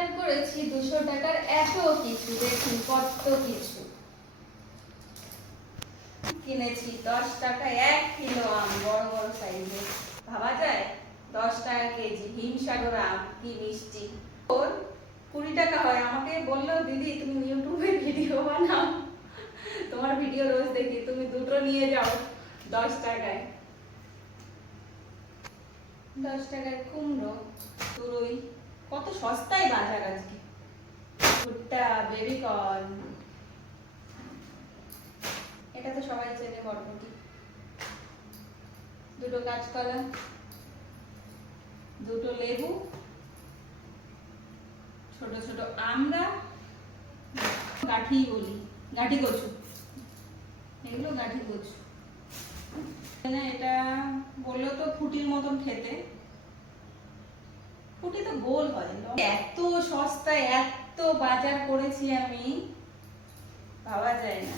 বাজার করেছি 200 টাকার এত কিছু, দেখুন কত কিছু কিনেছি। 10 টাকায় 1 কিলো আম, বড় বড় সাইজের, ভাবা যায়? 10 টাকা কেজি হিমসাগর আম, কি মিষ্টি। ওর 20 টাকা হয়। আমাকে বললো, দিদি তুমি ইউটিউবে ভিডিও বানাও, তোমার ভিডিও রোজ দেখি, তুমি দুটো নিয়ে যাও 10 টাকায়। 10 টাকায় কুমড়ো, তুরই, কত সস্তায় বাজার আজকে। ভুট্টা, বেবিকর্ন, এটা তো সবাই চেনে, বরবটি, দুটো কাঁচকলা, দুটো লেবু, ছোট ছোট আমড়া, গাঠি বলি, গাঠি কচু, এগুলো গাঠি কচু। এটা বললো তো ফুটির মতন খেতে, ফুটি তো গোল হয়। এত সস্তায় এত বাজার করেছি আমি, ভাবা যায় না।